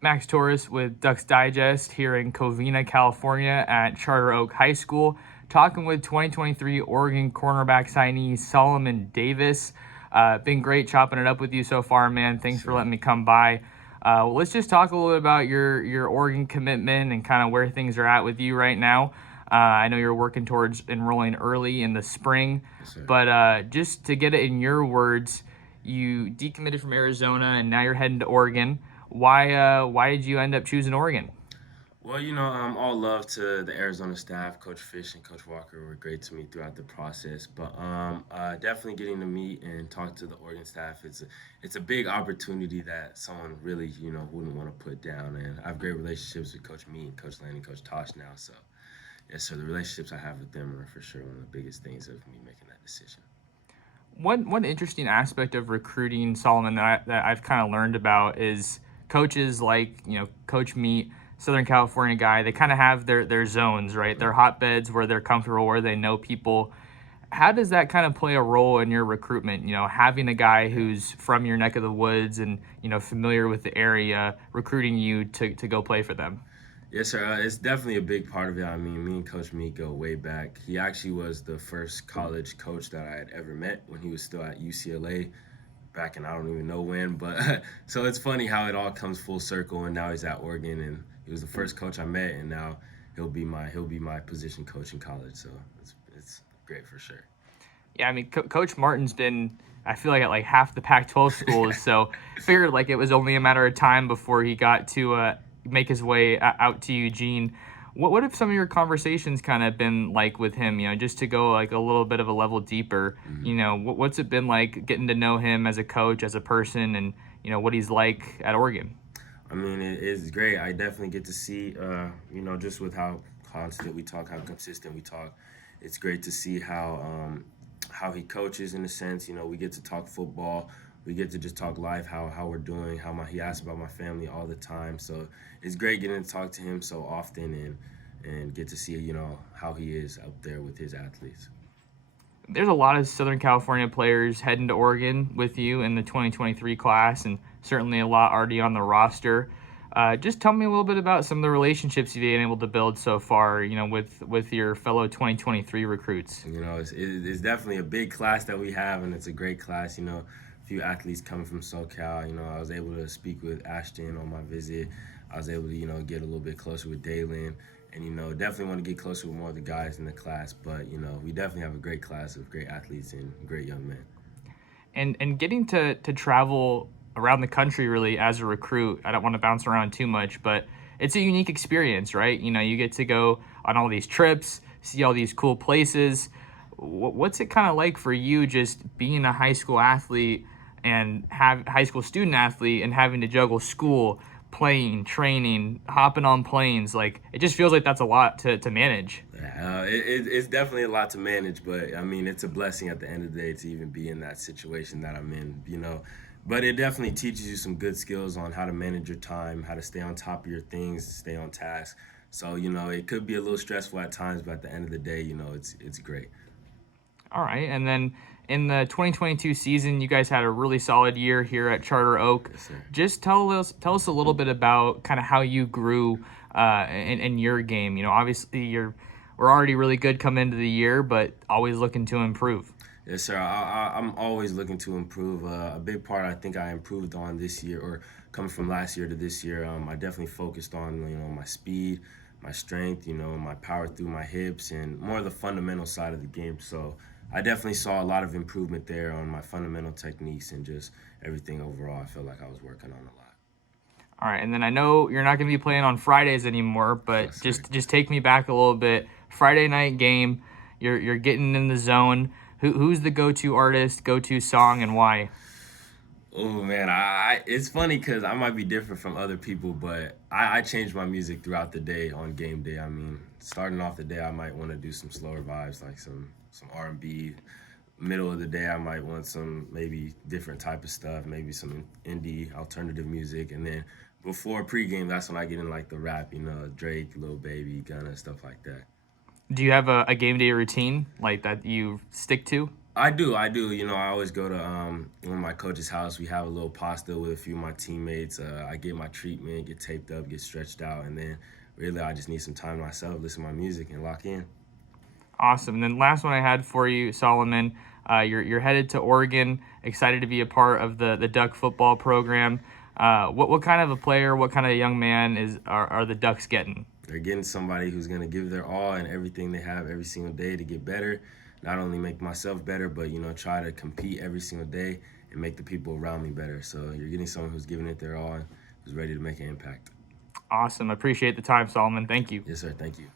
Max Torres with Ducks Digest here in Covina, California at Charter Oak High School, talking with 2023 Oregon cornerback signee Solomon Davis. Been great chopping it up with you so far, man. Thanks for letting me come by. Let's just talk a little bit about your Oregon commitment and kind of where things are at with you right now. I know you're working towards enrolling early in the spring, but just to get it in your words, you decommitted from Arizona and now you're heading to Oregon. Why did you end up choosing Oregon? Well, all love to the Arizona staff. Coach Fish and Coach Walker were great to me throughout the process. But definitely getting to meet and talk to the Oregon staff, it's a big opportunity that someone really wouldn't want to put down. And I have great relationships with Coach Me and Coach Lane and Coach Tosh now. So yes, sir, the relationships I have with them are for sure one of the biggest things of me making that decision. One interesting aspect of recruiting, Solomon, that I've kind of learned about is coaches like Coach Meat, Southern California guy. They kind of have their zones, right? Their hotbeds where they're comfortable, where they know people. How does that kind of play a role in your recruitment? Having a guy who's from your neck of the woods and familiar with the area, recruiting you to go play for them. Yes, sir. It's definitely a big part of it. I mean, me and Coach Meek go way back. He actually was the first college coach that I had ever met when he was still at UCLA back in I don't even know when. But so it's funny how it all comes full circle, and now he's at Oregon, and he was the first coach I met, and now he'll be my position coach in college. So it's great for sure. Yeah, I mean, Coach Martin's been, I feel like, at like half the Pac-12 schools, so figured like it was only a matter of time before he got to make his way out to Eugene. What have some of your conversations kind of been like with him? Just to go like a little bit of a level deeper. What's it been like getting to know him as a coach, as a person, and what he's like at Oregon? I mean, it's great. I definitely get to see, just with how constant we talk, how consistent we talk. It's great to see how he coaches in a sense. We get to talk football. We get to just talk life, how we're doing, he asks about my family all the time. So it's great getting to talk to him so often and get to see how he is out there with his athletes. There's a lot of Southern California players heading to Oregon with you in the 2023 class, and certainly a lot already on the roster. Just tell me a little bit about some of the relationships you've been able to build so far, with your fellow 2023 recruits. It's definitely a big class that we have, and it's a great class. A few athletes coming from SoCal. I was able to speak with Ashton on my visit. I was able to, get a little bit closer with Dalen. And, definitely want to get closer with more of the guys in the class. But, we definitely have a great class of great athletes and great young men. And getting to travel around the country really as a recruit, I don't want to bounce around too much, but it's a unique experience, right? You get to go on all these trips, see all these cool places. What's it kind of like for you just being a high school athlete and have high school student athlete and having to juggle school, playing, training, hopping on planes? Like, it just feels like that's a lot to manage. It's definitely a lot to manage, but I mean, it's a blessing at the end of the day to even be in that situation that I'm in. But it definitely teaches you some good skills on how to manage your time, how to stay on top of your things, stay on task. So, it could be a little stressful at times, but at the end of the day, it's great. All right. And then in the 2022 season, you guys had a really solid year here at Charter Oak. Yes, sir. Just tell us a little bit about kind of how you grew in your game. Obviously we're already really good coming into the year, but always looking to improve. Yes, sir. I'm always looking to improve. A big part I think I improved on this year, or coming from last year to this year, I definitely focused on my speed, my strength, my power through my hips, and more of the fundamental side of the game. So I definitely saw a lot of improvement there on my fundamental techniques and just everything overall. I felt like I was working on a lot. All right, and then I know you're not going to be playing on Fridays anymore, but Yes, sir. just take me back a little bit. Friday night game, you're getting in the zone. Who's the go-to artist, go-to song, and why? Oh man, it's funny because I might be different from other people, but I change my music throughout the day on game day. I mean, starting off the day, I might want to do some slower vibes like some R&B. Middle of the day, I might want some maybe different type of stuff, maybe some indie alternative music, and then before pregame, that's when I get in like the rap, Drake, Lil Baby, Gunna, stuff like that. Do you have a game day routine like that you stick to? I do. I always go to one of my coach's house. We have a little pasta with a few of my teammates. I get my treatment, get taped up, get stretched out, and then really I just need some time to myself, listen to my music, and lock in. Awesome. And then last one I had for you, Solomon. You're headed to Oregon. Excited to be a part of the Duck football program. What kind of a player, what kind of a young man are the Ducks getting? They're getting somebody who's going to give their all and everything they have every single day to get better. Not only make myself better, but try to compete every single day and make the people around me better. So you're getting someone who's giving it their all and who's ready to make an impact. Awesome. Appreciate the time, Solomon. Thank you. Yes, sir. Thank you.